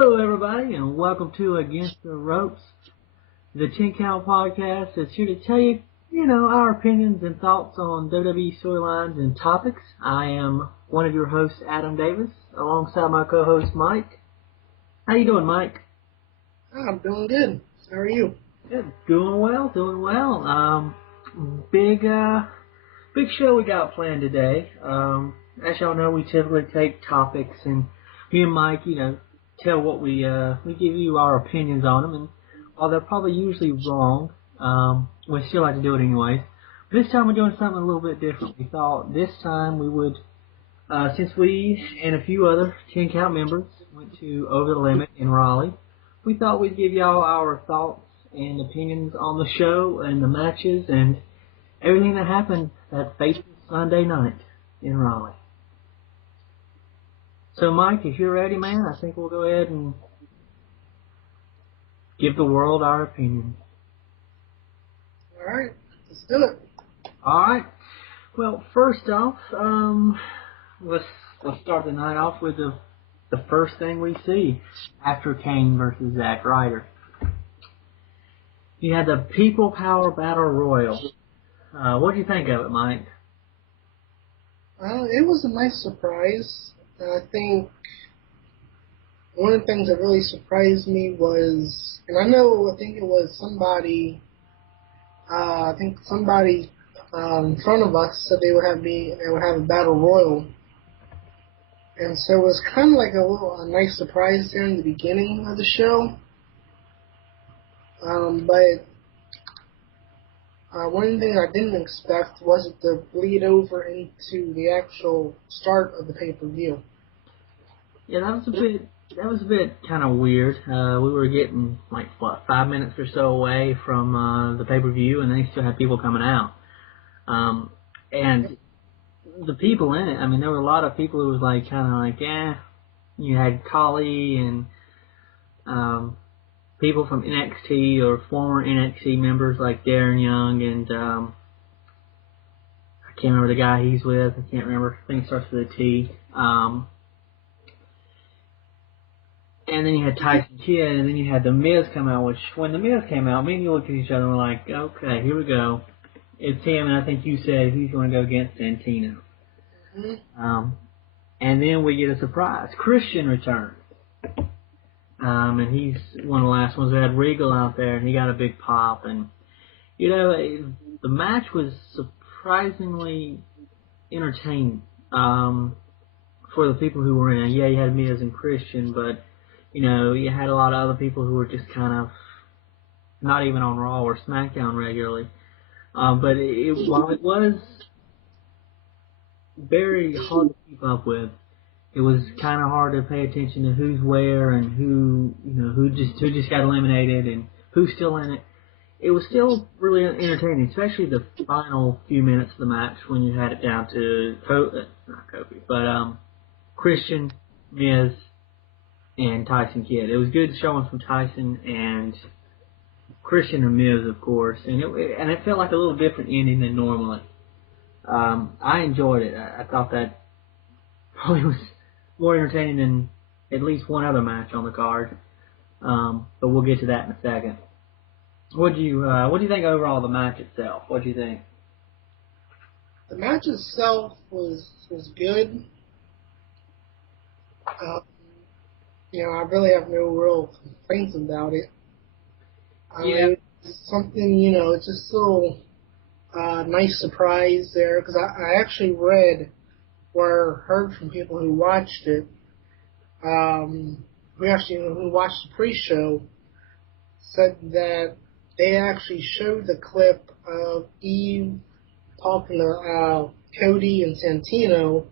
Hello, everybody, and welcome to Against the Ropes, the 10 Count podcast that's here to tell you, our opinions and thoughts on WWE storylines and topics. I am one of your hosts, Adam Davis, alongside my co-host, Mike. How you doing, Mike? I'm doing good. How are you? Good. Doing well. Big show we got planned today. As y'all know, we typically take topics and me and Mike, tell what we give you our opinions on them, and while they're probably usually wrong, we still like to do it anyways. This time we're doing something a little bit different. We thought this time we would, since we and a few other 10 Count members went to Over the Limit in Raleigh, we thought we'd give y'all our thoughts and opinions on the show and the matches and everything that happened that fateful Sunday night in Raleigh. So, Mike, if you're ready, man, I think we'll go ahead and give the world our opinion. All right, let's do it. All right. Well, first off, let's start the night off with the first thing we see after Kane versus Zack Ryder. You had the People Power Battle Royal. What do you think of it, Mike? It was a nice surprise. I think one of the things that really surprised me was, and I think it was somebody, in front of us said they would have a battle royal, and so it was kind of like a nice surprise there in the beginning of the show. But one thing I didn't expect was it to bleed over into the actual start of the pay-per-view. Yeah, that was a bit kind of weird. We were getting 5 minutes or so away from the pay-per-view, and they still had people coming out. And the people in it, there were a lot of people who was You had Kali and people from NXT or former NXT members like Darren Young and I can't remember the guy he's with. I can't remember. I think it starts with a T. And then you had Tyson Kidd, and then you had The Miz come out, which when The Miz came out, me and you looked at each other and were like, okay, here we go. It's him, and I think you said he's going to go against Santino. Mm-hmm. And then we get a surprise. Christian returns. And he's one of the last ones. We had Regal out there, and he got a big pop. And, the match was surprisingly entertaining for the people who were in it. Yeah, you had Miz and Christian, but, you had a lot of other people who were just kind of not even on Raw or SmackDown regularly. But while it was very hard to keep up with, it was kind of hard to pay attention to who's where and who just got eliminated and who's still in it. It was still really entertaining, especially the final few minutes of the match when you had it down to Christian, Miz, and Tyson Kidd. It was good showing from Tyson and Christian and Miz, of course, and it felt like a little different ending than normally. I enjoyed it. I thought that probably was more entertaining than at least one other match on the card. But we'll get to that in a second. What do you think overall of the match itself? What do you think? The match itself was good. I really have no real complaints about it. It's something, it's just a little nice surprise there, because I actually read or heard from people who watched it, who watched the pre-show, said that they actually showed the clip of Eve talking to Cody and Santino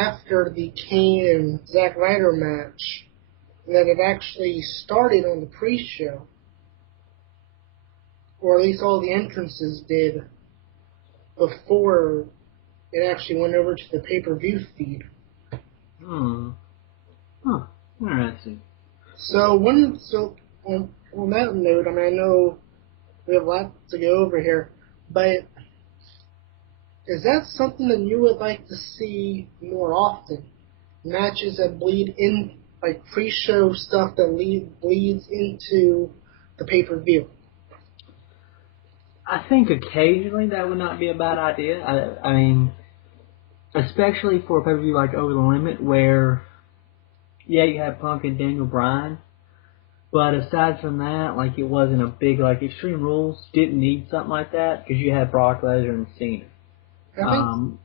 after the Kane and Zack Ryder match, and that it actually started on the pre-show, or at least all the entrances did, before it actually went over to the pay-per-view feed. Interesting. So on that note, I know we have a lot to go over here, but is that something that you would like to see more often? Matches that bleed in like pre-show stuff that leads into the pay-per-view? I think occasionally that would not be a bad idea. I mean, especially for a pay-per-view like Over the Limit, where, yeah, you have Punk and Daniel Bryan, but aside from that, like, it wasn't a big, like, Extreme Rules didn't need something like that because you had Brock Lesnar and Cena.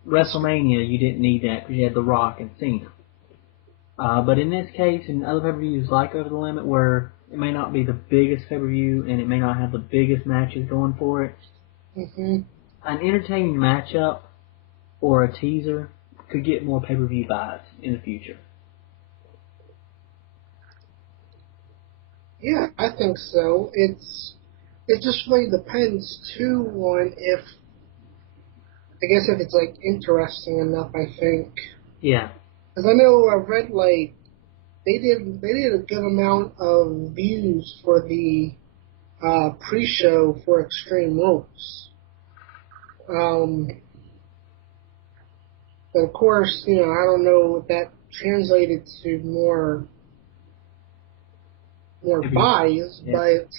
WrestleMania, you didn't need that because you had The Rock and Cena. But in this case, in other pay-per-views like Over the Limit, where it may not be the biggest pay-per-view and it may not have the biggest matches going for it, an entertaining matchup or a teaser could get more pay-per-view buys in the future. Yeah, I think so. It just really depends too on if it's like interesting enough. I think. Yeah. Because I know I read like they did a good amount of views for the pre-show for Extreme Rules. But of course, I don't know if that translated to more buys, Yeah. but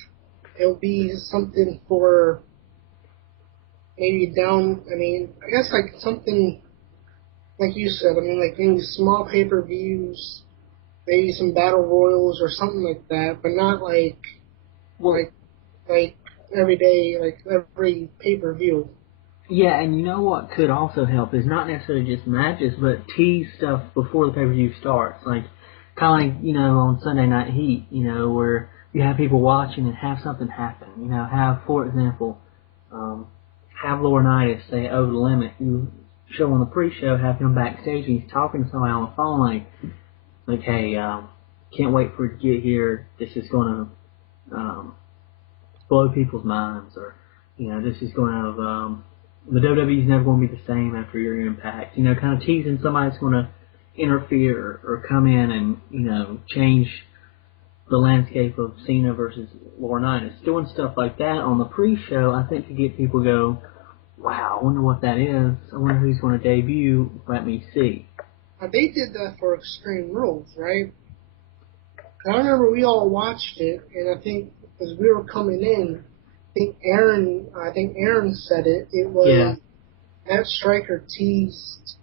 it'll be something for maybe down. I mean, I guess like something like you said. I mean, like maybe small pay-per-views, maybe some battle royals or something like that, but not like every day, like every pay-per-view. Yeah, and you know what could also help is not necessarily just matches, but tease stuff before the pay-per-view starts. Like, kind of like, on Sunday Night Heat, where you have people watching and have something happen. Have, for example, have Laurinaitis say Over the Limit. You show on the pre-show, have him backstage, and he's talking to somebody on the phone like, hey, can't wait for it to get here. This is going to blow people's minds, or, this is going to, the WWE is never going to be the same after your Impact. Kind of teasing somebody's going to interfere or come in and, change the landscape of Cena versus Laurinaitis. Doing stuff like that on the pre-show, I think, to get people to go, wow, I wonder what that is. I wonder who's going to debut. Let me see. They did that for Extreme Rules, right? I remember we all watched it, and I think as we were coming in, I think Aaron said it. It was Matt Striker teased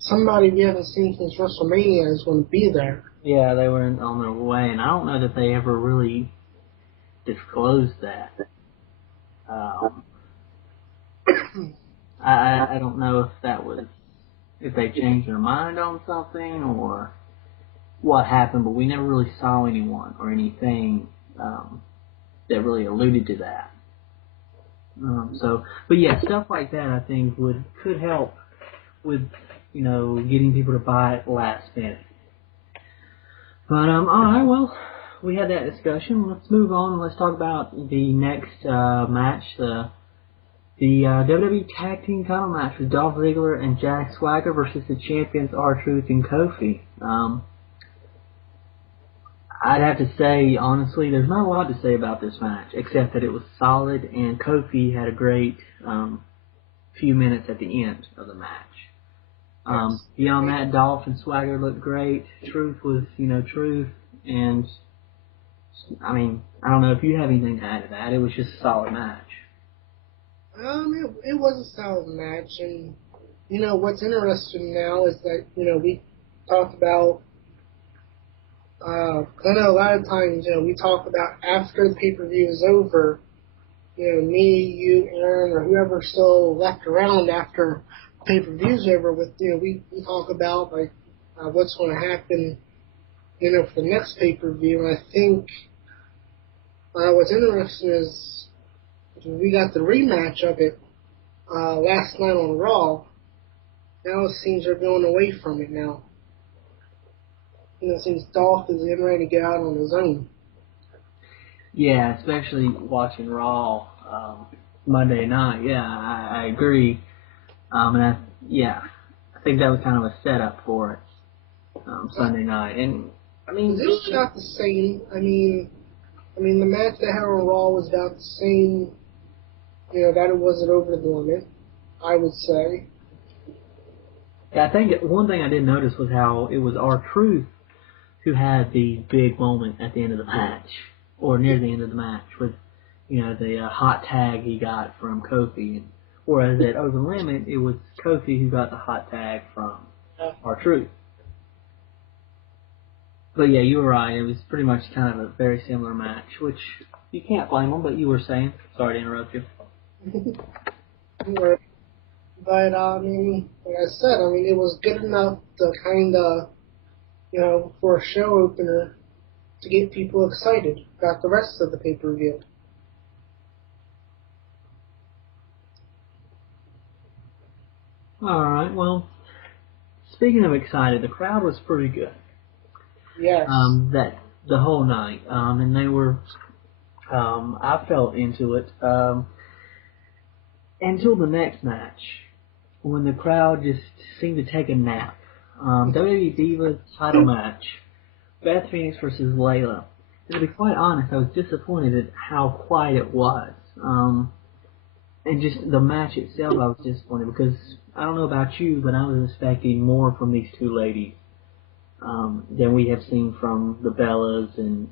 somebody we haven't seen since WrestleMania is going to be there. Yeah, they were on their way, and I don't know that they ever really disclosed that. I don't know if they changed their mind on something or what happened, but we never really saw anyone or anything that really alluded to that. But yeah, stuff like that I think could help with getting people to buy it last minute. But all right, well, we had that discussion. Let's move on and let's talk about the next match, the WWE Tag Team title match with Dolph Ziggler and Jack Swagger versus the champions R-Truth and Kofi. I'd have to say, honestly, there's not a lot to say about this match, except that it was solid and Kofi had a great few minutes at the end of the match. Beyond that, Dolph and Swagger looked great. Truth was, Truth. And, I mean, I don't know if you have anything to add to that. It was just a solid match. It was a solid match. And, what's interesting now is that, we talked about, I know a lot of times, we talk about after the pay-per-view is over, me, you, Aaron, or whoever's still left around after pay-per-view's over with, we talk about, like, what's going to happen, for the next pay-per-view. And I think what's interesting is we got the rematch of it last night on Raw. Now it seems they're going away from it now. It seems Dolph is getting ready to get out on his own. Yeah, especially watching Raw Monday night. Yeah, I agree. And I think that was kind of a setup for it Sunday night. And I mean, it was about the same. I mean, the match they had on Raw was about the same. That it wasn't Over the Limit, I would say. Yeah, I think one thing I did notice was how it was R-Truth who had the big moment at the end of the match, or near the end of the match, with, the hot tag he got from Kofi. And whereas at Over the Limit, it was Kofi who got the hot tag from R-Truth. But yeah, you were right. It was pretty much kind of a very similar match, which you can't blame them, but you were saying. Sorry to interrupt you. But, like I said, it was good enough to kind of, for a show opener to get people excited about the rest of the pay-per-view. All right, well, speaking of excited, the crowd was pretty good. Yes. That the whole night, and they were, I felt into it, until the next match, when the crowd just seemed to take a nap. WWE Divas title match, Beth Phoenix versus Layla. And to be quite honest, I was disappointed at how quiet it was. And just the match itself, I was disappointed because I don't know about you, but I was expecting more from these two ladies than we have seen from the Bellas and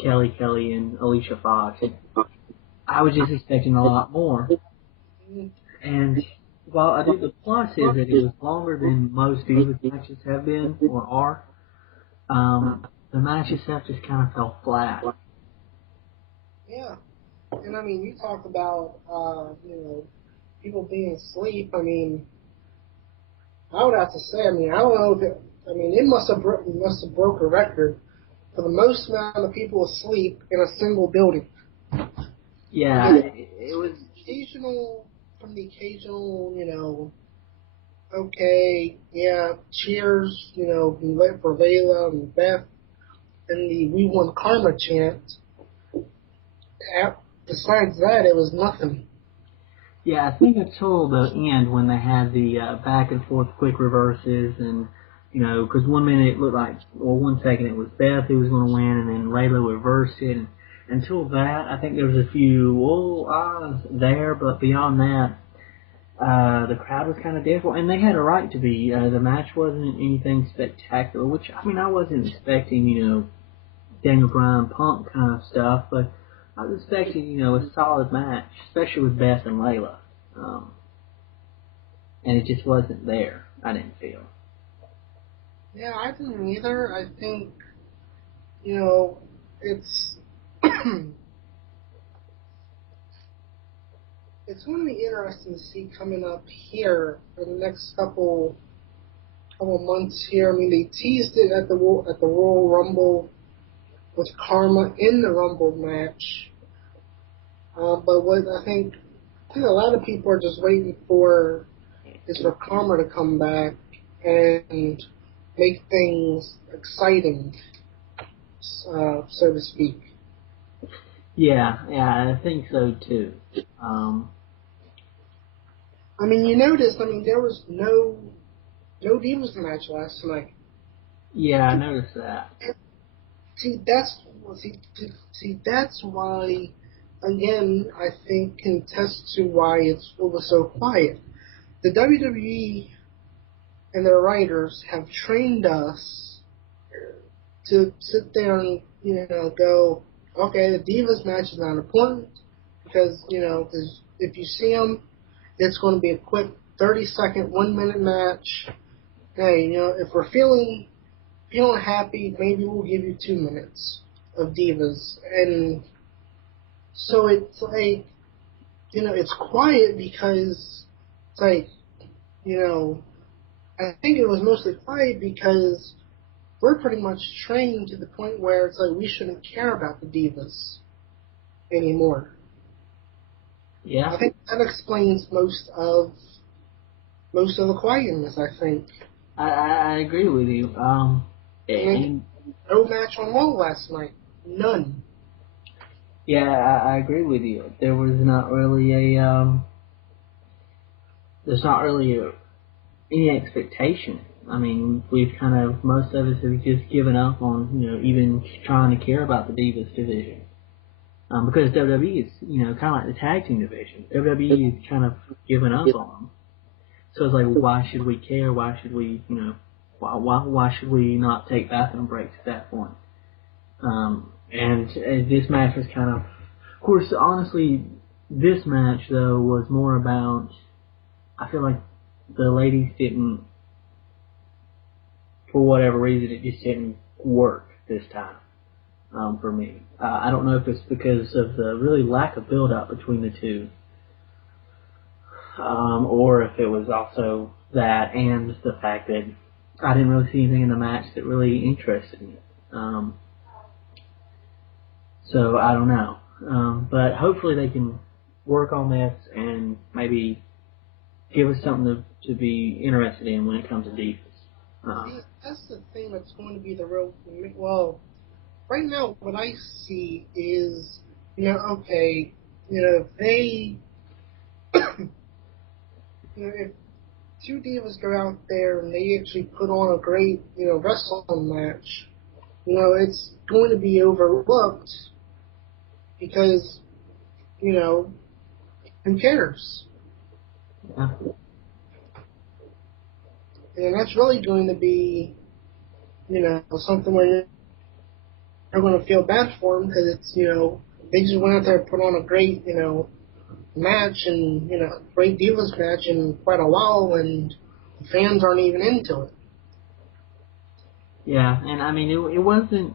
Kelly and Alicia Fox. I was just expecting a lot more. And while I do, the plus is that it was longer than most Divas matches have been or are. The match itself just kind of fell flat. Yeah. And you talk about, people being asleep. I would have to say, I don't know if it must have broke a record for the most amount of people asleep in a single building. Yeah, it was from the occasional, okay, yeah, cheers, for Layla and Beth, and the "We Want Karma" chant. Besides that, it was nothing. Yeah, I think until the end when they had the back and forth quick reverses and, because 1 minute it looked like, 1 second it was Beth who was going to win and then Layla reversed it. And until that, I think there was a few ahs there, but beyond that, the crowd was kind of difficult, and they had a right to be. The match wasn't anything spectacular, which, I wasn't expecting, Daniel Bryan Punk kind of stuff, but I was expecting, a solid match, especially with Beth and Layla. And it just wasn't there, I didn't feel. Yeah, I didn't either. I think, it's it's going to be interesting to see coming up here for the next couple months here. They teased it at the Royal Rumble with Karma in the Rumble match. But what I think a lot of people are just waiting for is for Karma to come back and make things exciting, so to speak. Yeah, I think so too. You noticed, there was no Divas match last night. Yeah, I noticed that. See, that's why, again, I think can attest to why it was so quiet. The WWE and their writers have trained us to sit there and, go, okay, the Divas match is not important because, because if you see them, it's going to be a quick 30-second, 1 minute match. Hey, if we're feeling happy, maybe we'll give you 2 minutes of Divas. And so it's like, it's quiet because it's like, I think it was mostly quiet because we're pretty much trained to the point where it's like we shouldn't care about the Divas anymore. Yeah. I think that explains most of the quietness, I think. I agree with you. And no match on Raw last night. None. Yeah, I agree with you. There was not really there's not really any expectation. We've kind of, most of us have just given up on, even trying to care about the Divas division. Because WWE is, kind of like the tag team division. WWE is kind of given up on them. So it's like, why should we care? Why should we, why should we not take bathroom breaks at that point? And this match was kind of course, honestly, this match though was more about. I feel like the ladies didn't, for whatever reason, it just didn't work this time. For me. I don't know if it's because of the really lack of build-up between the two, or if it was also that and the fact that I didn't really see anything in the match that really interested me. So I don't know. But hopefully they can work on this and maybe give us something to be interested in when it comes to defense. That's the thing that's going to be the real, well, right now, what I see is, okay, if they, if two divas go out there and they actually put on a great, wrestling match, it's going to be overlooked because, who cares? Yeah. And that's really going to be, something where you're going to feel bad for them because it's, they just went out there and put on a great, match and, great Divas match in quite a while and the fans aren't even into it. Yeah, and I mean, it wasn't,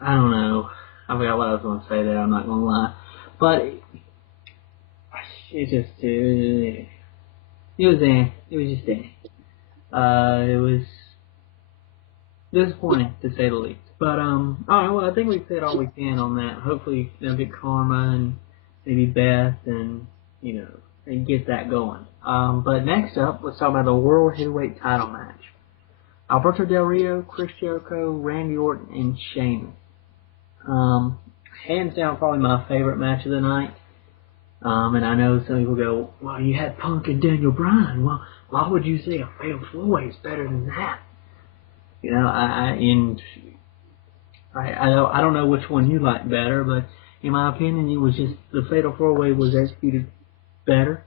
I don't know, I forgot what I was going to say there, I'm not going to lie, but it just, it was there, it was just there. It was disappointing, to say the least. But, alright, well, I think we've said all we can on that. Hopefully, get Karma and maybe Beth and, and get that going. But next up, let's talk about the World Heavyweight title match. Alberto Del Rio, Chris Jericho, Randy Orton, and Sheamus. Hands down, probably my favorite match of the night. And I know some people go, well, you had Punk and Daniel Bryan. Well, why would you say a fatal four-way is better than that? I don't know which one you like better, but in my opinion, it was just the fatal four-way was executed better.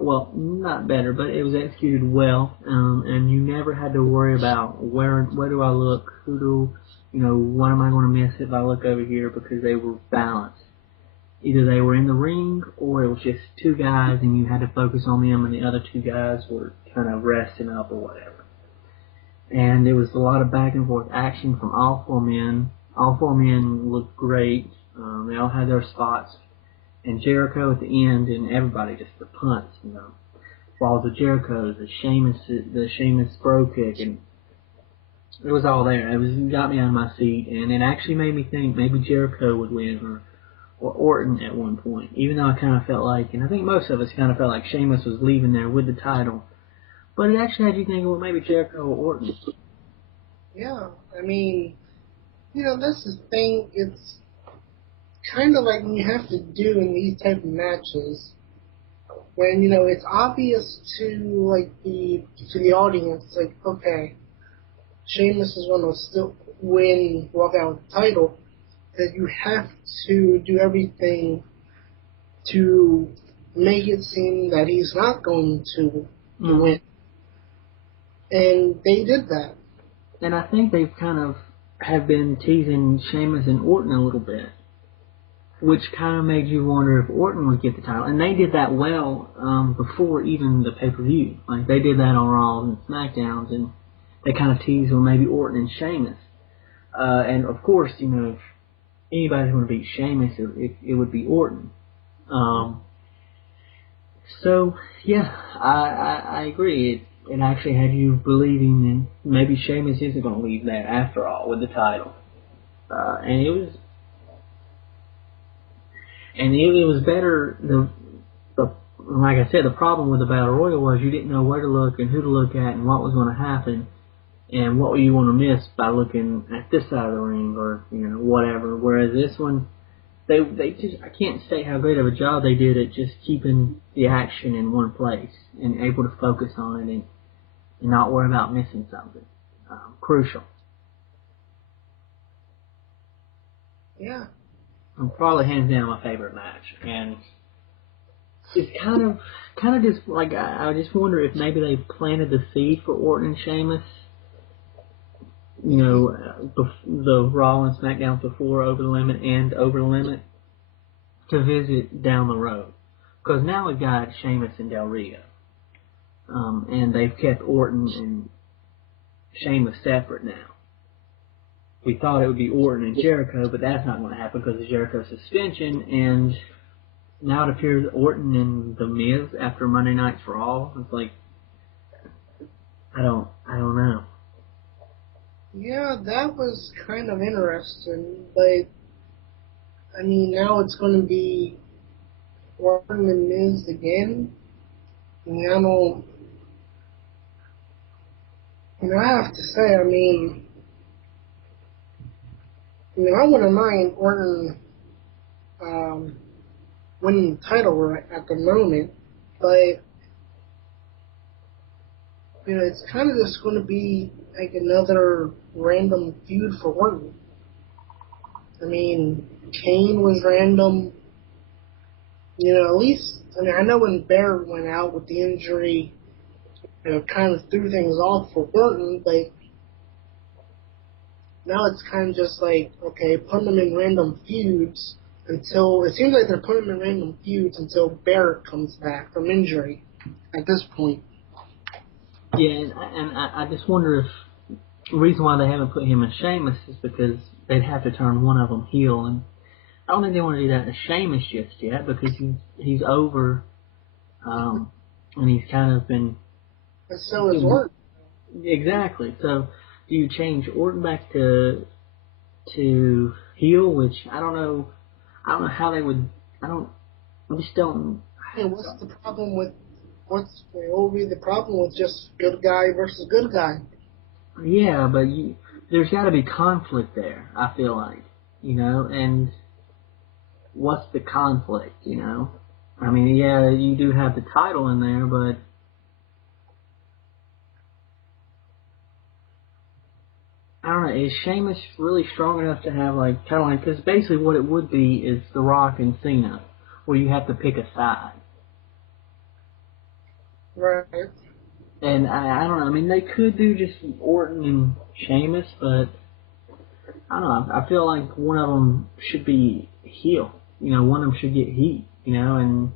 Well, not better, but it was executed well, and you never had to worry about where do I look, what am I going to miss if I look over here, because they were balanced. Either they were in the ring, or it was just two guys, and you had to focus on them, and the other two guys were kind of resting up or whatever. And there was a lot of back and forth action from all four men. All four men looked great. They all had their spots. And Jericho at the end, and everybody just the punts, Falls of Jericho, the Sheamus bro kick, and it was all there. It got me out of my seat, and it actually made me think maybe Jericho would win or Orton at one point. Even though I kind of felt like, and I think most of us kind of felt like Sheamus was leaving there with the title, but it actually had you think, well, maybe Jericho or Orton. Yeah, I mean, that's the thing. It's kind of like when you have to do in these type of matches when it's obvious to the audience, like, okay, Sheamus is going to still walk out with the title, that you have to do everything to make it seem that he's not going to win, and they did that. And I think they've kind of have been teasing Sheamus and Orton a little bit, which kind of made you wonder if Orton would get the title. And they did that well before even the pay-per-view. Like, they did that on Raws and SmackDowns, and they kind of teased, well, maybe Orton and Sheamus. And, of course, if anybody's going to beat Sheamus, it would be Orton. So, yeah, I agree. It actually had you believing that maybe Sheamus isn't going to leave there after all with the title. And it was... And it was better. Like I said, the problem with the Battle Royal was you didn't know where to look and who to look at and what was going to happen and what you want to miss by looking at this side of the ring or whatever. Whereas this one, they just, I can't say how great of a job they did at just keeping the action in one place and able to focus on it and not worry about missing something crucial. Yeah. Probably hands down my favorite match, and it's kind of just like I just wonder if maybe they planted the seed for Orton and Sheamus. You know, the Raw and SmackDown before Over the Limit and Over the Limit to visit down the road. Because now we've got Sheamus and Del Rio. And they've kept Orton and Sheamus separate now. We thought it would be Orton and Jericho, but that's not going to happen because of Jericho's suspension. And now it appears Orton and The Miz after Monday Night for All. It's like, I don't know. Yeah, that was kind of interesting, but I mean, now it's going to be Orton and Miz again. I mean, I have to say, I mean, I wouldn't mind Orton winning the title right at the moment, but it's kind of just going to be like another random feud for Orton. I mean, Kane was random. At least, I know when Barrett went out with the injury, kind of threw things off for Orton, but now it's kind of just like, okay, putting them in random feuds until, it seems like they're putting them in random feuds until Barrett comes back from injury at this point. Yeah, and I just wonder if the reason why they haven't put him in Sheamus is because they'd have to turn one of them heel, and I don't think they want to do that to Sheamus just yet because he's over, and he's kind of been. And so is Orton. Exactly. So do you change Orton back to heel? Which I don't know how they would. I just don't. Hey, what's the problem with? What will be the problem with just good guy versus good guy? Yeah, but there's got to be conflict there. I feel like, and what's the conflict? I mean, yeah, you do have the title in there, but I don't know. Is Sheamus really strong enough to have because basically what it would be is The Rock and Cena, where you have to pick a side. Right. And I don't know. I mean, they could do just Orton and Sheamus, but I don't know. I feel like one of them should be heel. One of them should get heat. And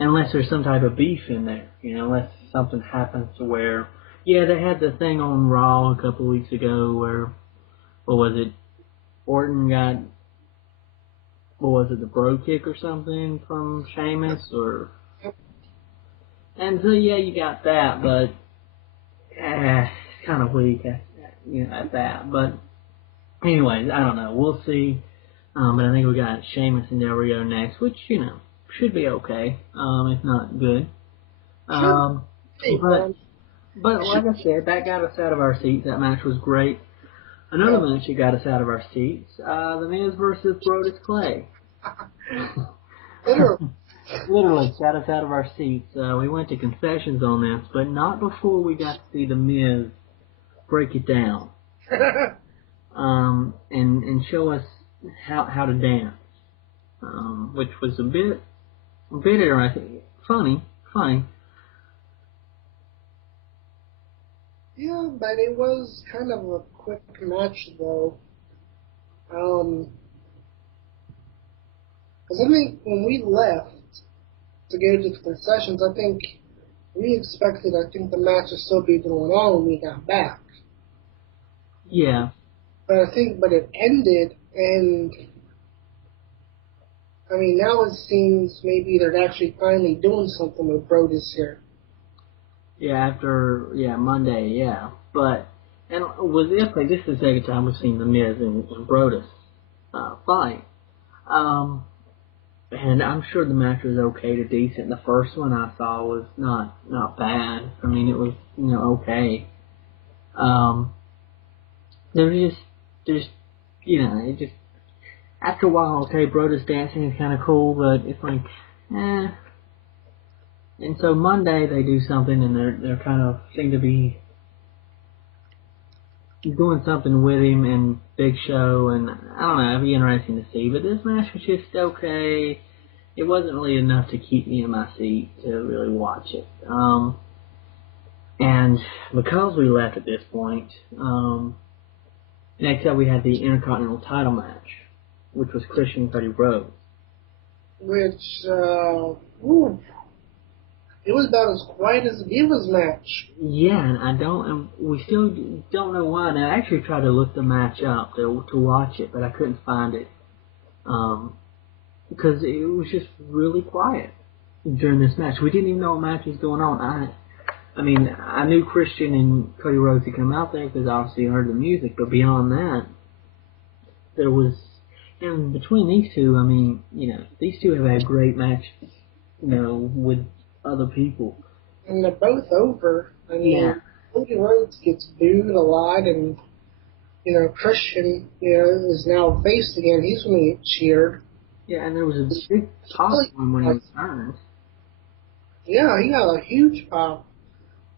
unless there's some type of beef in there. Unless something happens to where, yeah, they had the thing on Raw a couple weeks ago where, what was it? Orton got, what was it, the bro kick or something from Sheamus or. And so, yeah, you got that, but it's kind of weak at that. But anyways, I don't know. We'll see. But I think we got Sheamus and Del Rio next, which, should be okay, if not good. But like I said, that got us out of our seats. That match was great. Another match that got us out of our seats, The Miz versus Brodus Clay. Literally got us out of our seats. We went to concessions on this, but not before we got to see The Miz break it down, and show us how to dance, which was a bit interesting, funny. Yeah, but it was kind of a quick match though. Because I think when we left to go to the concessions, I think we expected, the match to still be going on when we got back. Yeah. But it ended, and I mean, now it seems maybe they're actually finally doing something with Brodus here. Yeah, after Monday, yeah. But and with this, this is the second time we've seen The Miz and Brodus fight. And I'm sure the match was okay to decent. The first one I saw was not bad. I mean, it was okay. There's it just after a while, okay, Brodus dancing is kind of cool, but it's like, eh. And so Monday they do something, and they're kind of seem to be doing something with him and Big Show, and I don't know, it'd be interesting to see. But this match was just okay. it wasn't really enough to keep me in my seat to really watch it. And because we left at this point, next up we had the Intercontinental title match, which was Christian and Cody Rhodes. Which, it was about as quiet as a Divas match. Yeah, and we still don't know why. And I actually tried to look the match up to watch it, but I couldn't find it. Because it was just really quiet during this match. We didn't even know what match was going on. I mean, I knew Christian and Cody Rhodes had come out there because obviously I heard the music, but beyond that, there was, and between these two, I mean, these two have had great matches, with other people. And they're both over. I mean, Cody Rhodes gets booed a lot, and, Christian, is now face again. He's going to get cheered. Yeah, and there was a big pop when he returned. Yeah, he got a huge pop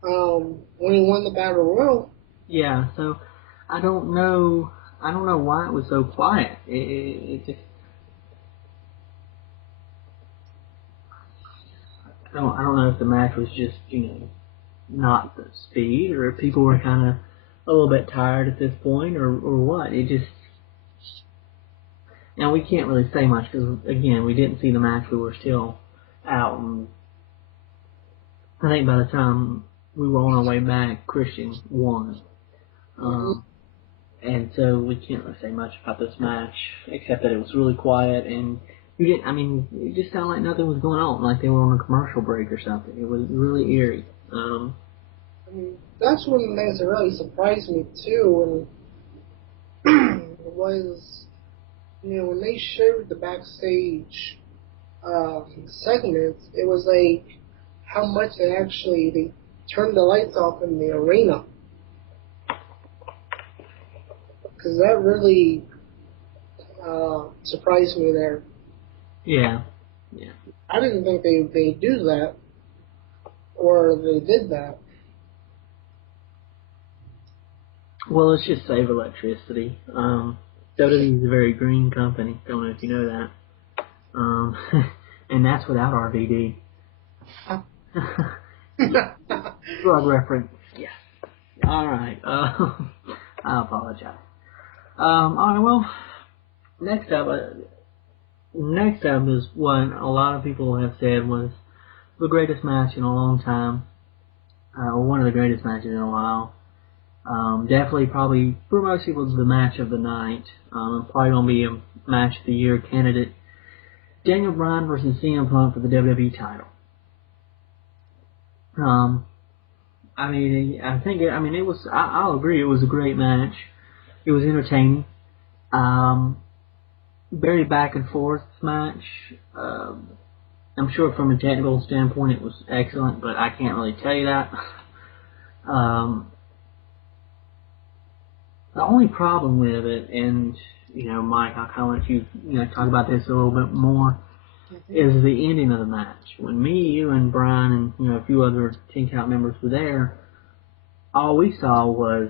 when he won the Battle Royal. Yeah, so I don't know why it was so quiet. It just, I don't know if the match was just not the speed, or if people were kind of a little bit tired at this point, or what. It just. Now, we can't really say much because, again, we didn't see the match. We were still out. And I think by the time we were on our way back, Christian won. And so we can't really say much about this match, except that it was really quiet. And it just sounded like nothing was going on, like they were on a commercial break or something. It was really eerie. That's one of the things that really surprised me, too, and was... when they showed the backstage segments, it was like how much they turned the lights off in the arena. Because that really surprised me there. Yeah. I didn't think they'd do that, or they did that. Well, let's just save electricity. WWE is a very green company. Don't know if you know that. And that's without RVD. Drug reference. Yes. All right. I apologize. All right. Well, next up is what a lot of people have said was the greatest match in a long time. One of the greatest matches in a while. Definitely, probably, for most people, the match of the night. Probably going to be a match of the year candidate. Daniel Bryan versus CM Punk for the WWE title. It was, I'll agree, it was a great match. It was entertaining. Very back and forth match. I'm sure from a technical standpoint it was excellent, but I can't really tell you that. The only problem with it, and, Mike, I'll kind of let you, talk about this a little bit more, is the ending of the match. When me, you, and Brian, and, a few other Team Count members were there, all we saw was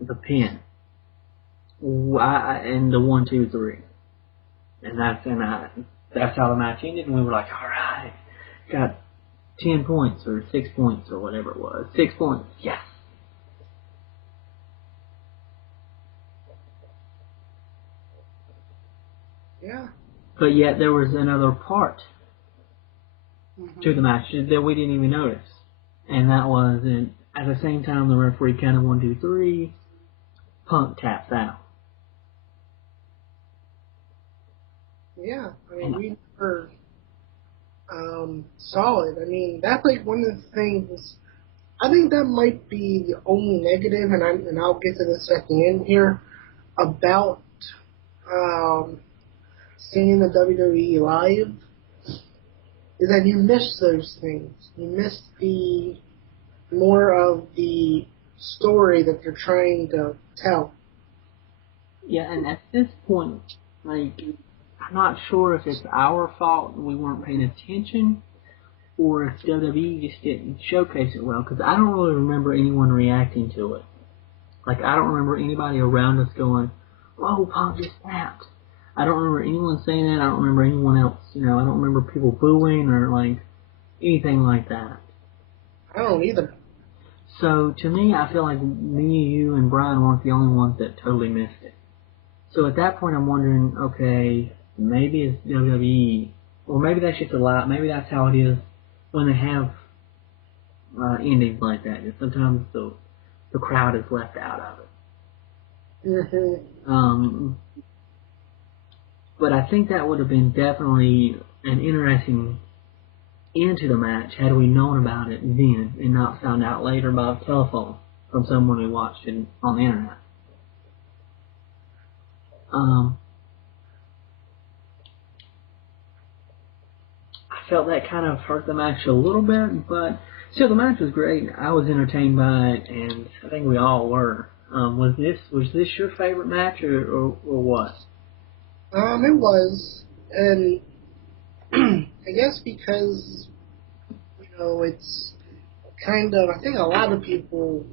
the pin. And the 1, 2, 3. And that's how the match ended, and we were like, alright, got 10 points, or 6 points, or whatever it was. 6 points, yes. Yeah. But yet there was another part to the match that we didn't even notice. And that was, at the same time the referee counted 1, 2, 3, Punk taps out. Yeah, we never saw it. That's like one of the things. I think that might be the only negative, and I'll get to this at the end here, about seeing the WWE live, is that you miss those things. You miss the more of the story that they're trying to tell. Yeah, and at this point, I'm not sure if it's our fault we weren't paying attention, or if WWE just didn't showcase it well, because I don't really remember anyone reacting to it. I don't remember anybody around us going, "Whoa, Punk just snapped." I don't remember anyone saying that. I don't remember anyone else. I don't remember people booing or like anything like that. I don't either. So to me, I feel like me, you, and Brian weren't the only ones that totally missed it. So at that point, I'm wondering, okay, maybe it's WWE, or maybe that's just a lot. Maybe that's how it is when they have endings like that. And sometimes the crowd is left out of it. Mm-hmm. But I think that would have been definitely an interesting end to the match had we known about it then and not found out later by telephone from someone who watched it on the internet. I felt that kind of hurt the match a little bit, but still the match was great. I was entertained by it, and I think we all were. Was this your favorite match or what? It was, and I guess because it's kind of. I think a lot of people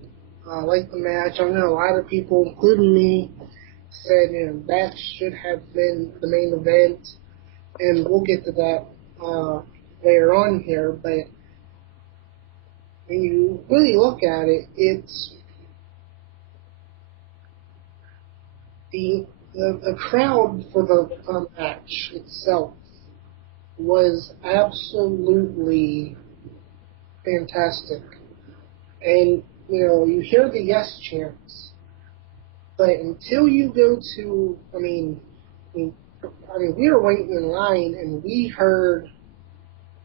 like the match. I know a lot of people, including me, said that should have been the main event, and we'll get to that later on here. But when you really look at it, it's the crowd for the match itself was absolutely fantastic. And, you hear the yes chants, but until you go to, we were waiting in line and we heard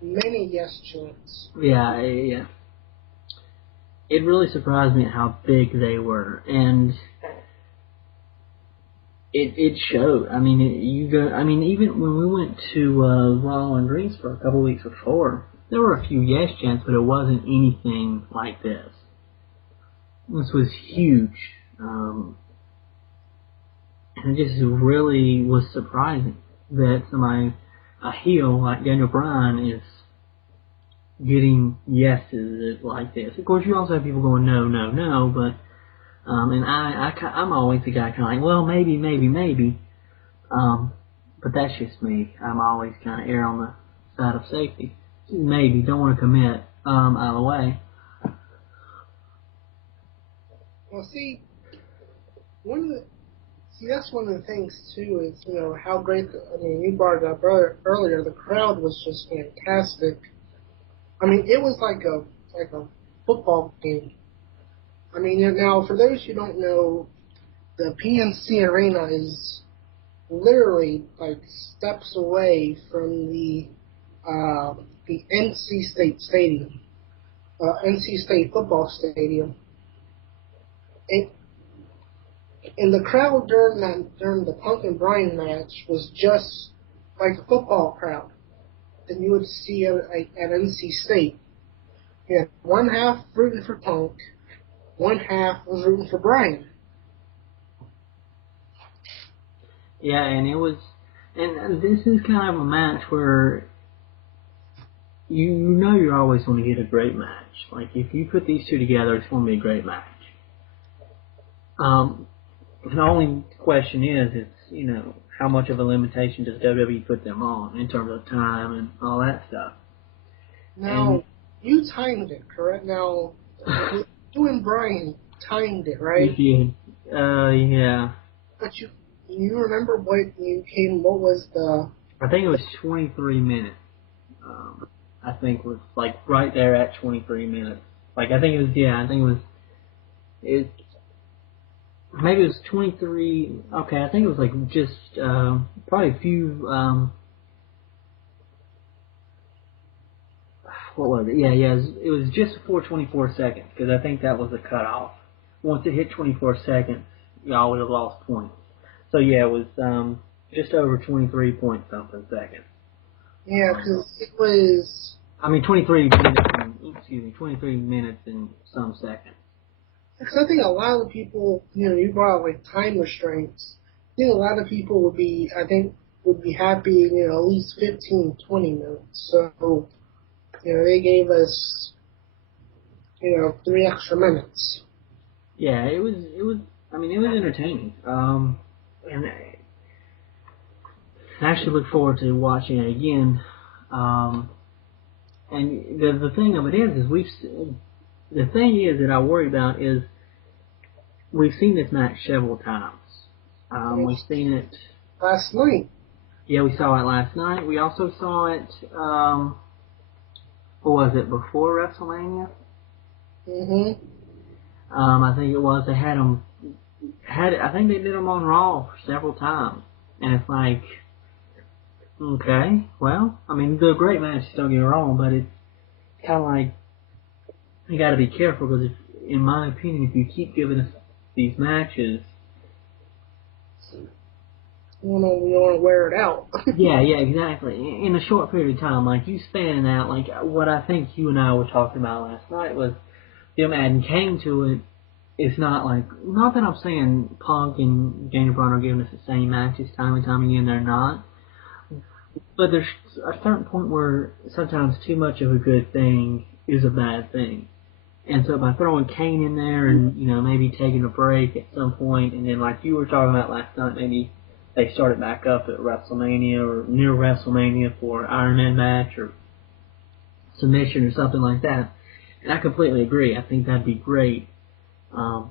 many yes chants. Yeah. It really surprised me at how big they were, and it showed. Even when we went to Raleigh and Greensboro a couple of weeks before, there were a few yes chants, but it wasn't anything like this. This was huge, and it just really was surprising that somebody, a heel like Daniel Bryan, is getting yeses like this. Of course, you also have people going no, no, no, but and I'm always the guy kind of like, well, maybe, but that's just me. I'm always kind of err on the side of safety. Maybe, don't want to commit out of the way. Well, that's one of the things too is how great. You brought it up earlier. The crowd was just fantastic. It was like a football game. Now for those who don't know, the PNC Arena is literally like steps away from the NC State Stadium, NC State football stadium. And the crowd during the Punk and Bryan match was just like a football crowd that you would see at NC State. You had one half rooting for Punk, one half was rooting for Bryan. Yeah, and it was, and this is kind of a match where you're always going to get a great match. Like if you put these two together, it's going to be a great match. The only question is how much of a limitation does WWE put them on in terms of time and all that stuff? Now, you timed it, correct? Now, you and Bryan timed it, right? You did. Yeah. But you remember what was the... I think it was 23 minutes. I think it was like right there at 23 minutes. Like I think it was, maybe it was 23. Okay, I think it was like just probably a few. What was it? Yeah. It was just before 24 seconds because I think that was the cutoff. Once it hit 24 seconds, y'all would have lost points. So yeah, it was just over 23 point something seconds. Yeah, because it was. 23 minutes. 23 minutes and some seconds. Because I think a lot of people, you brought up like time restraints. I think a lot of people would be happy, at least 15, 20 minutes. So, they gave us, 3 extra minutes. Yeah, it was entertaining. And I actually look forward to watching it again. And the thing of it is the thing is that I worry about is we've seen this match several times. We've seen it last night. Yeah, we saw it last night. We also saw it. What was it, before WrestleMania? I think it was. They had them. I think they did them on Raw several times, and it's like, okay, well, I mean, they're great matches. Don't get me wrong, but it's kind of like you got to be careful because, in my opinion, if you keep giving us these matches, you want to wear it out. yeah, exactly. In a short period of time, like you spanning out, like what I think you and I were talking about last night was them adding Kane to it. It's not like, not that I'm saying Punk and Daniel Bryan are giving us the same matches time and time again. They're not. But there's a certain point where sometimes too much of a good thing is a bad thing. And so by throwing Kane in there and, maybe taking a break at some point, and then like you were talking about last night, maybe they start it back up at WrestleMania or near WrestleMania for an Iron Man match or submission or something like that. And I completely agree. I think that'd be great. I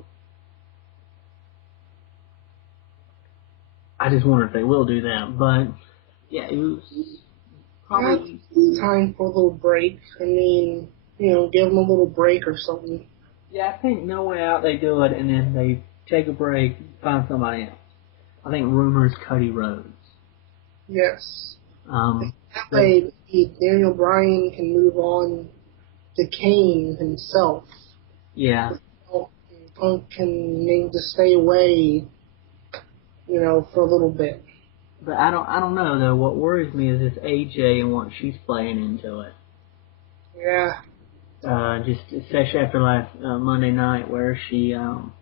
just wonder if they will do that. But, yeah, it was probably... time for a little break. I mean, give them a little break or something. Yeah, I think No Way Out they do it, and then they take a break, find somebody else. I think rumors Cody Rhodes. Yes. That way, Daniel Bryan can move on to Kane himself. Yeah. Punk can maybe just stay away, for a little bit. But I don't know though. What worries me is this AJ and what she's playing into it. Yeah. Just especially after last Monday night where she kind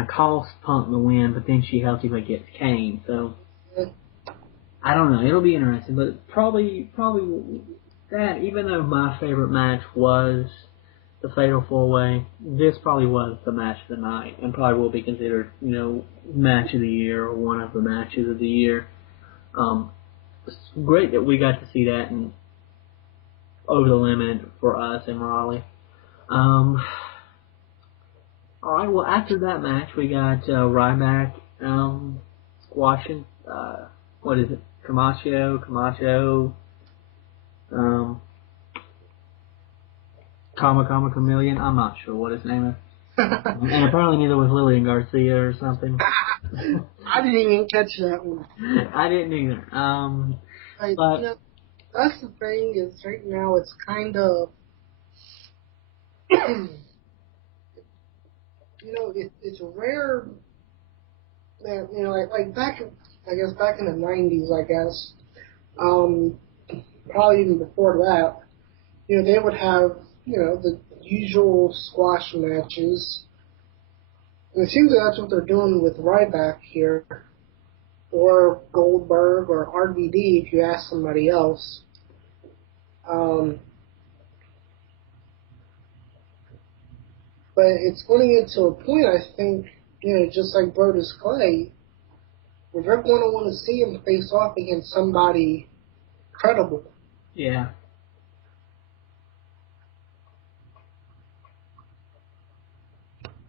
of cost Punk the win, but then she helped him against Kane. So I don't know. It'll be interesting, but probably that. Even though my favorite match was the Fatal 4-Way, this probably was the match of the night, and probably will be considered, match of the year or one of the matches of the year. It's great that we got to see that in Over the Limit for us in Raleigh. All right. Well, after that match, we got Ryback squashing. What is it? Camacho. Chameleon. I'm not sure what his name is. And apparently neither was Lillian Garcia or something. I didn't even catch that one. I didn't either. But that's the thing is right now it's kind of, it's rare that like back in the 90s, I guess, probably even before that, they would have the usual squash matches. And it seems like that's what they're doing with Ryback here, or Goldberg, or RVD if you ask somebody else. But it's going to get to a point, I think, just like Brodus Clay, where they're going to want to see him face off against somebody credible. Yeah.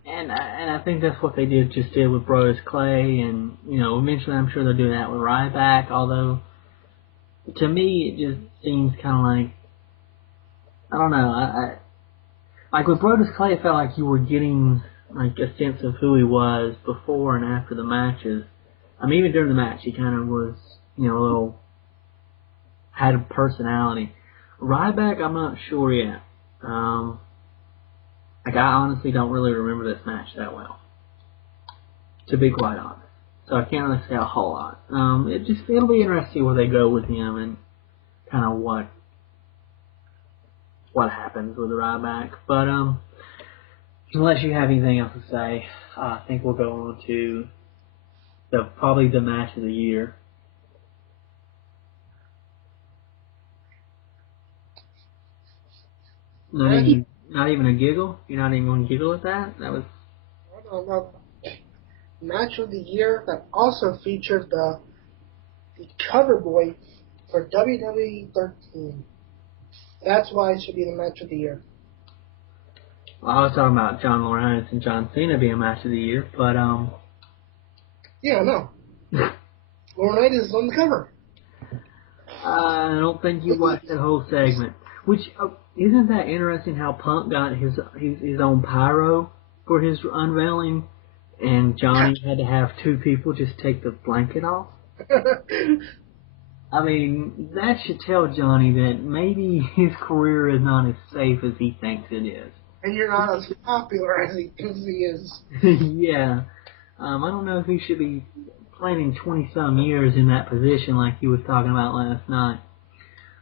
And I think that's what they did with Brodus Clay, and eventually I'm sure they'll do that with Ryback. Although, to me, it just seems kind of like, I don't know. I like with Brodus Clay, it felt like you were getting like a sense of who he was before and after the matches. I mean, even during the match, he kind of was, a little had a personality. Ryback, I'm not sure yet. Like, I honestly don't really remember this match that well, to be quite honest. So I can't really say a whole lot. It'll be interesting to see where they go with him and kind of what happens with Ryback. But unless you have anything else to say, I think we'll go on to probably the match of the year. Not even a giggle? You're not even going to giggle at that? That was... I don't know. Match of the year that also featured the the cover boy for WWE 13. That's why it should be the match of the year. Well, I was talking about John Laurinaitis and John Cena being match of the year, but Yeah, no. Laurinaitis is on the cover. I don't think you watched that whole segment. Which isn't that interesting? How Punk got his own pyro for his unveiling, and Johnny had to have two people just take the blanket off. I mean, that should tell Johnny that maybe his career is not as safe as he thinks it is. And you're not as popular as he thinks he is. Yeah. I don't know if he should be planning 20-some years in that position like he was talking about last night.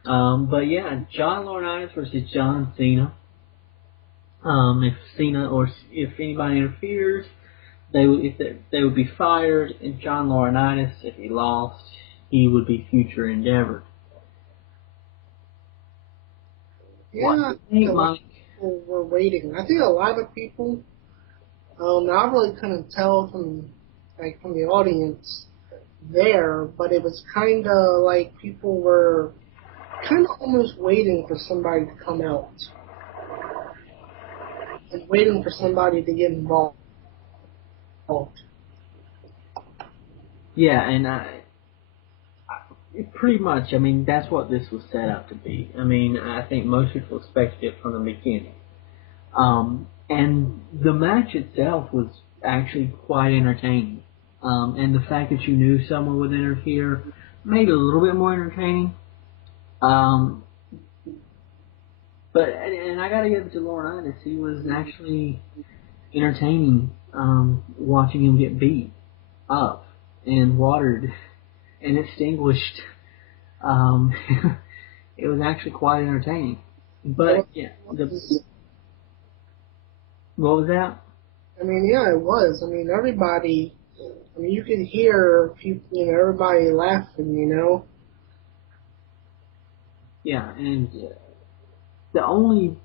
But yeah, John Laurinaitis versus John Cena. If Cena or if anybody interferes, they would be fired. And John Laurinaitis, if he lost, he would be future endeavored. Yeah, I think a lot of people were waiting. I think a lot of people. Now I really couldn't tell from the audience there, but it was kind of like people were kind of almost waiting for somebody to come out and waiting for somebody to get involved. Yeah, and pretty much, I mean, that's what this was set up to be. I mean, I think most people expected it from the beginning. And the match itself was actually quite entertaining. And the fact that you knew someone would interfere made it a little bit more entertaining. But I gotta give it to Laurinaitis. He was actually entertaining, watching him get beat up and watered and extinguished. It was actually quite entertaining. But yeah, what was that? I mean, yeah, it was. I mean, everybody. I mean, you could hear people, everybody laughing, Yeah, and the only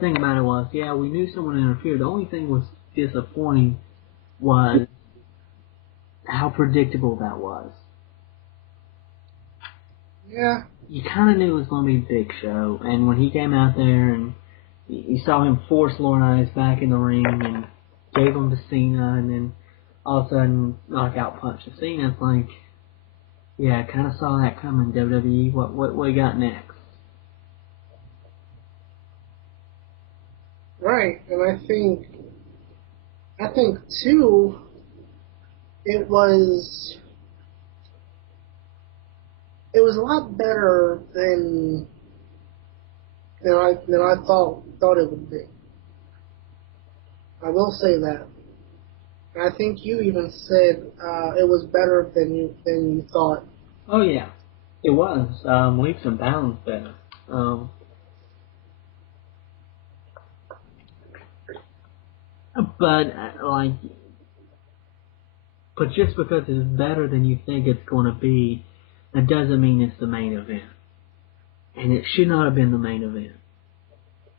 thing about it was, yeah, we knew someone interfered. The only thing was disappointing was how predictable that was. Yeah. You kind of knew it was going to be Big Show, and when he came out there and you saw him force Laurinaitis back in the ring and gave him to Cena, and then all of a sudden knockout punch to Cena, it's like, yeah, I kind of saw that coming, WWE. What you got next? Right, and I think too, it was a lot better than I thought it would be. I will say that. And I think you even said it was better than you thought. Oh yeah, it was leaps and bounds better. But but just because it's better than you think it's going to be, that doesn't mean it's the main event. And it should not have been the main event.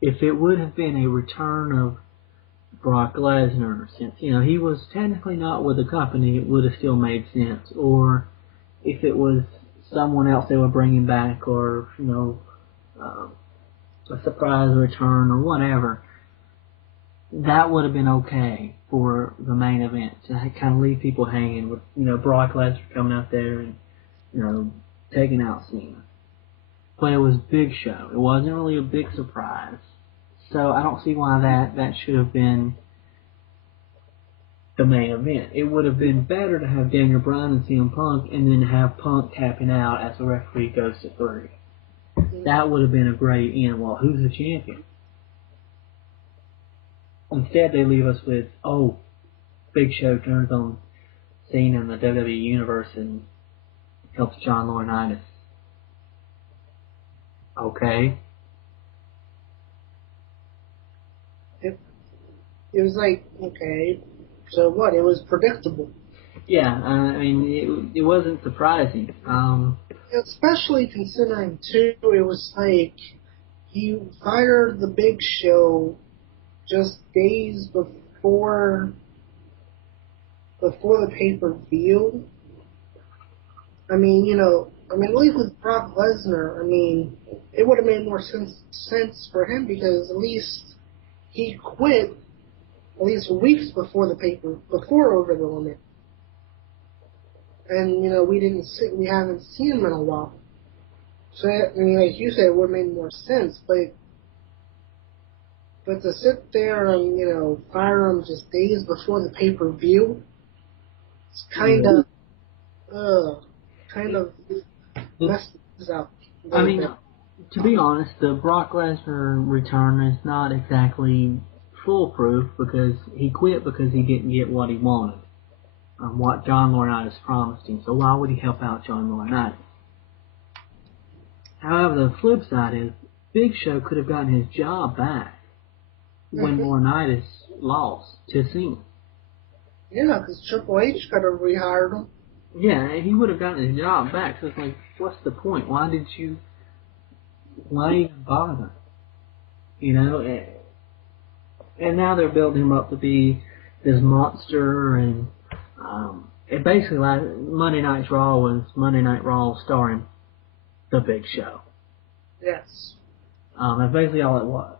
If it would have been a return of Brock Lesnar, since he was technically not with the company, it would have still made sense. Or if it was someone else they were bringing back, or a surprise return or whatever, that would have been okay for the main event to kind of leave people hanging with Brock Lesnar coming out there and taking out Cena. But it was Big Show. It wasn't really a big surprise. So I don't see why that should have been the main event. It would have been better to have Daniel Bryan and CM Punk and then have Punk tapping out as the referee goes to 3. That would have been a great end. Well, who's the champion? Instead, they leave us with, Big Show turns on Cena in the WWE Universe and helps John Laurinaitis. Okay. It was like, okay, so what? It was predictable. Yeah, I mean, it wasn't surprising. Especially considering, too, it was like he fired the Big Show just days before the pay-per-view. I mean, at least with Brock Lesnar, I mean, it would have made more sense for him because at least he quit at least weeks before before Over the Limit, and we haven't seen him in a while. So I mean, like you said, it would have made more sense, but to sit there and fire him just days before the pay-per-view, it's kind of messes up. I mean, to be honest, the Brock Lesnar return is not exactly foolproof because he quit because he didn't get what he wanted, what John Laurinaitis promised him. So why would he help out John Laurinaitis? However, the flip side is Big Show could have gotten his job back when Laurinaitis lost to Cena. Yeah, because Triple H could have rehired him. Yeah, he would have gotten his job back. So it's like, what's the point? Why even bother? And now they're building him up to be this monster, and it basically, like Monday Night Raw was Monday Night Raw starring The Big Show. Yes. That's basically all it was.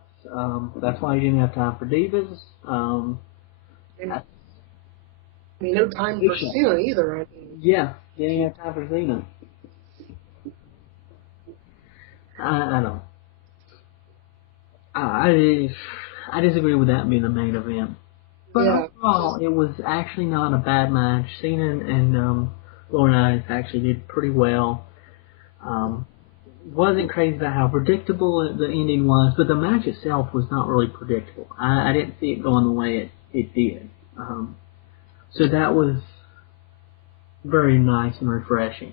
That's why he didn't have time for Divas. No time for Cena either. I mean. Yeah, didn't have time for Cena. I don't. I disagree with that being the main event. But overall, it was actually not a bad match. Cena and Laurinaitis actually did pretty well. Wasn't crazy about how predictable the ending was, but the match itself was not really predictable. I didn't see it going the way it did. So that was very nice and refreshing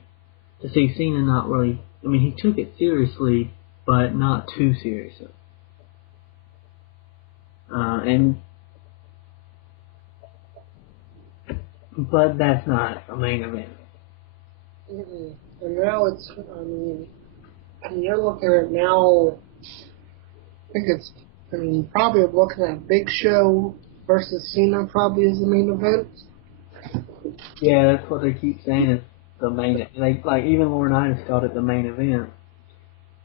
to see Cena not really. I mean, he took it seriously, but not too seriously. But that's not a main event. Mm-mm. And now you're looking at now. Probably looking at Big Show versus Cena probably is the main event. Yeah, that's what they keep saying is the main. Like even Laurinaitis called it the main event.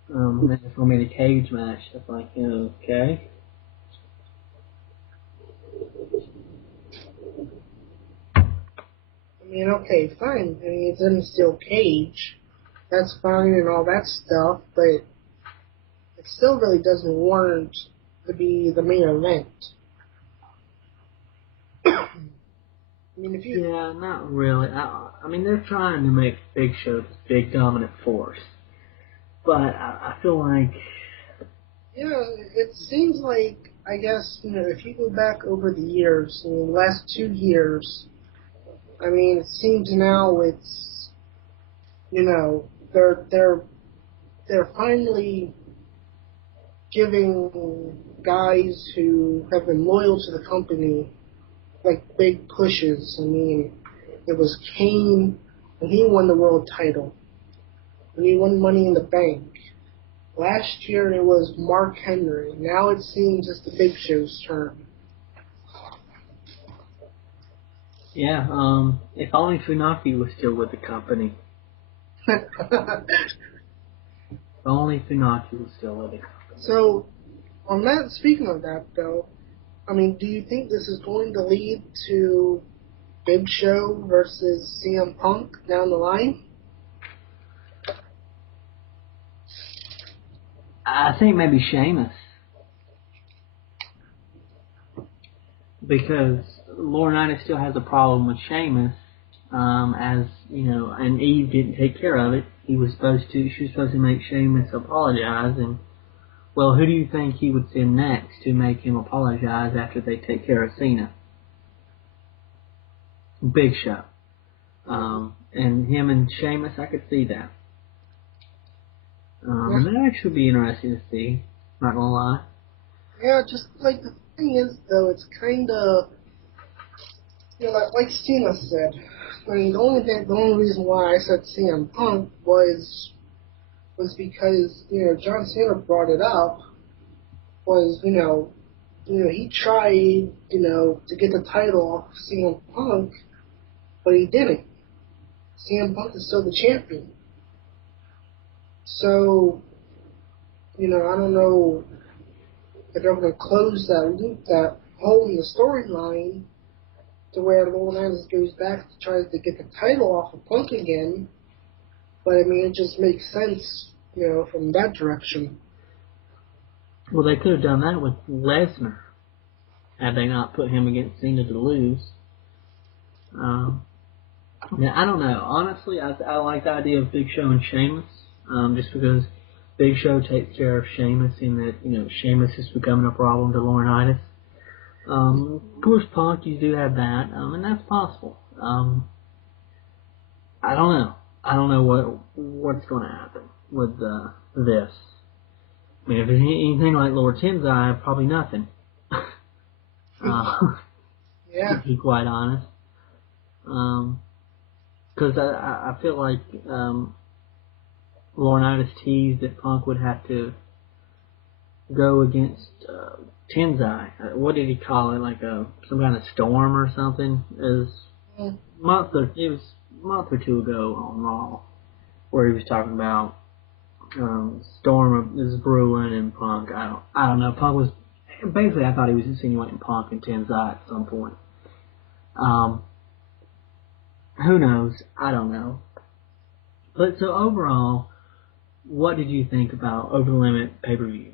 It's gonna be a cage match. It's like, okay. Okay, fine. It's in a steel cage. That's fine and all that stuff, but it still really doesn't warrant to be the main event. Yeah, not really. I mean, they're trying to make Big Show this big dominant force, but I feel like. Yeah, it seems like, I guess, if you go back over the years, the last 2 years, it seems now it's, they're finally giving guys who have been loyal to the company, like, big pushes. It was Kane, and he won the world title, and he won Money in the Bank. Last year it was Mark Henry. Now it seems it's the Big Show's turn. Yeah, if only Funaki was still with the company. If only Funaki was still with the company. So, speaking of that though, do you think this is going to lead to Big Show versus CM Punk down the line? I think maybe Sheamus. Because Laurinaitis still has a problem with Sheamus, and Eve didn't take care of it. She was supposed to make Sheamus apologize, and, well, who do you think he would send next to make him apologize after they take care of Cena? Big Show. And him and Sheamus, I could see that. And that actually would be interesting to see, not gonna lie. Yeah, just like the thing is, though, it's kind of, like Cena said. The only reason why I said CM Punk was because John Cena brought it up. Was he tried to get the title off CM Punk, but he didn't. CM Punk is still the champion. So, I don't know if they're going to close that loop, that hole in the storyline, to where Laurinaitis goes back to try to get the title off of Punk again. But, it just makes sense, from that direction. Well, they could have done that with Lesnar, had they not put him against Cena to lose. I don't know. Honestly, I like the idea of Big Show and Sheamus, just because Big Show takes care of Sheamus, in that, Sheamus is becoming a problem to Laurinaitis. Of course, Punk, you do have that, and that's possible. I don't know. I don't know what's going to happen with this. If it's anything like Lord Tensai, probably nothing. Yeah. To be quite honest. Because I feel like Laurinaitis teased that Punk would have to go against Tensai. What did he call it? Like some kind of storm or something? It was a month or two ago on Raw, where he was talking about storm is brewing and Punk. I don't know. Punk was basically, I thought he was insinuating Punk and Tensai at some point. Who knows? I don't know. But so overall, what did you think about Over the Limit pay-per-view?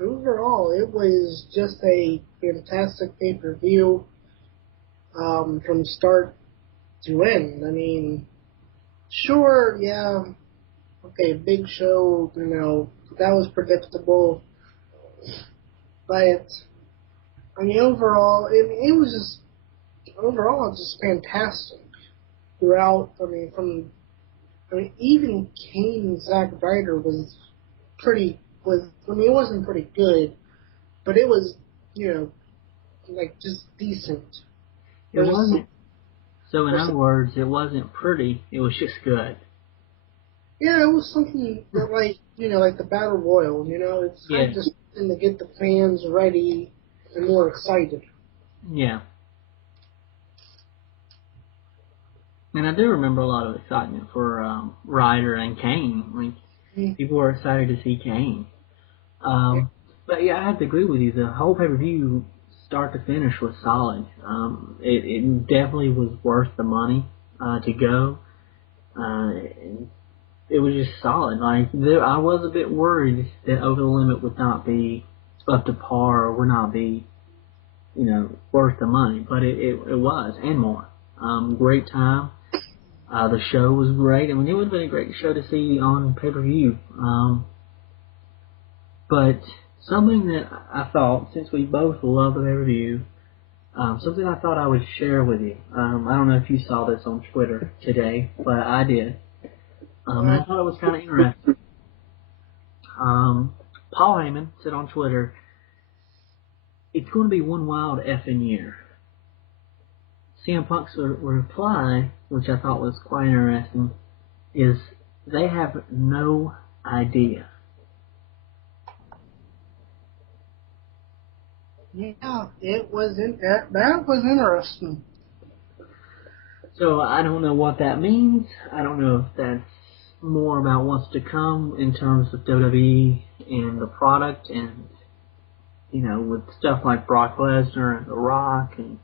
Overall, it was just a fantastic pay-per-view from start to end. Sure, yeah, okay, Big Show, that was predictable. But, overall, it was just fantastic throughout. Even Kane Zack Ryder it wasn't pretty good, but it was, just decent. It wasn't. So in other words, it wasn't pretty. It was just good. Yeah, it was something that, like the Battle Royal. It's kind of just something to get the fans ready and more excited. Yeah. And I do remember a lot of excitement for Ryder and Kane. People were excited to see Kane. But yeah, I have to agree with you. The whole pay-per-view, start to finish, was solid. It definitely was worth the money to go. It was just solid. I was a bit worried that Over the Limit would not be up to par or would not be, worth the money. But it was, and more. Great time. The show was great. It would have been a great show to see on pay-per-view. But something that I thought, since we both love the pay-per-view, something I thought I would share with you. I don't know if you saw this on Twitter today, but I did. And I thought it was kind of interesting. Paul Heyman said on Twitter, "It's going to be one wild effing year." CM Punk's reply, which I thought was quite interesting, is they have no idea. Yeah, it wasn't that was interesting. So I don't know what that means. I don't know if that's more about what's to come in terms of WWE and the product, and with stuff like Brock Lesnar and The Rock and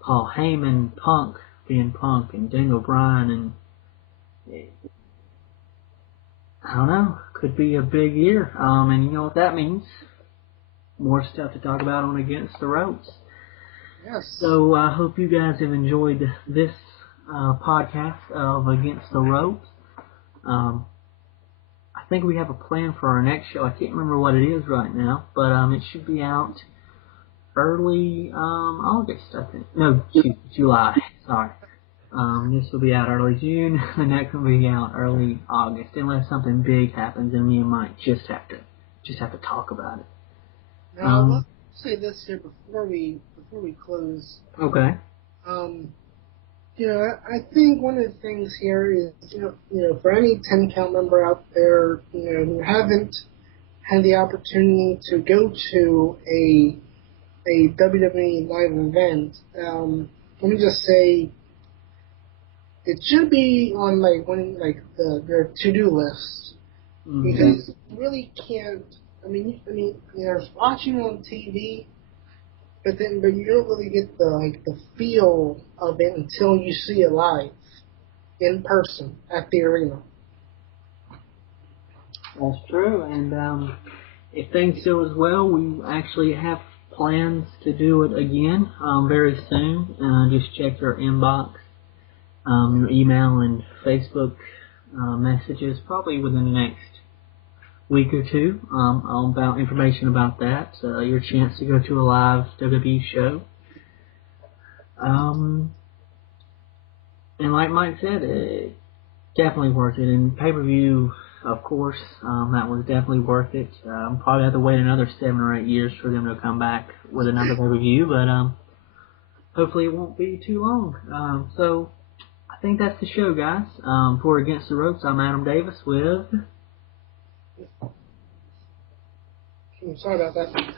Paul Heyman, Punk being Punk, and Daniel Bryan, and I don't know, could be a big year. And you know what that means? More stuff to talk about on Against the Ropes. Yes. So I hope you guys have enjoyed this podcast of Against the Ropes. I think we have a plan for our next show. I can't remember what it is right now, but it should be out early August, I think. No, July. Sorry. This will be out early June. The next will be out early August, unless something big happens and me and Mike just have to talk about it. Now, let's say this here before we close. Okay. I think one of the things here is, for any 10 count member out there, who haven't had the opportunity to go to a WWE live event, let me just say, it should be on like their to-do list, because you really can't. There's watching on TV, but you don't really get the feel of it until you see it live in person at the arena. That's true, and if things go as well, we actually have plans to do it again very soon. Just check your inbox, your email and Facebook messages probably within the next week or two about information about that, your chance to go to a live WWE show. And like Mike said, it definitely worth it. And pay-per-view, of course, that was definitely worth it. Probably have to wait another 7 or 8 years for them to come back with another pay-per-view, but hopefully it won't be too long. So I think that's the show, guys. For Against the Ropes, I'm Adam Davis with... Sorry about that.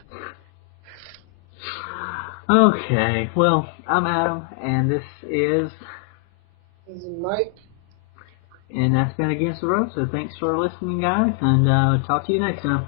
Okay, well, I'm Adam, and this is Mike. And that's been Against the Ropes, so thanks for listening, guys, and talk to you next time.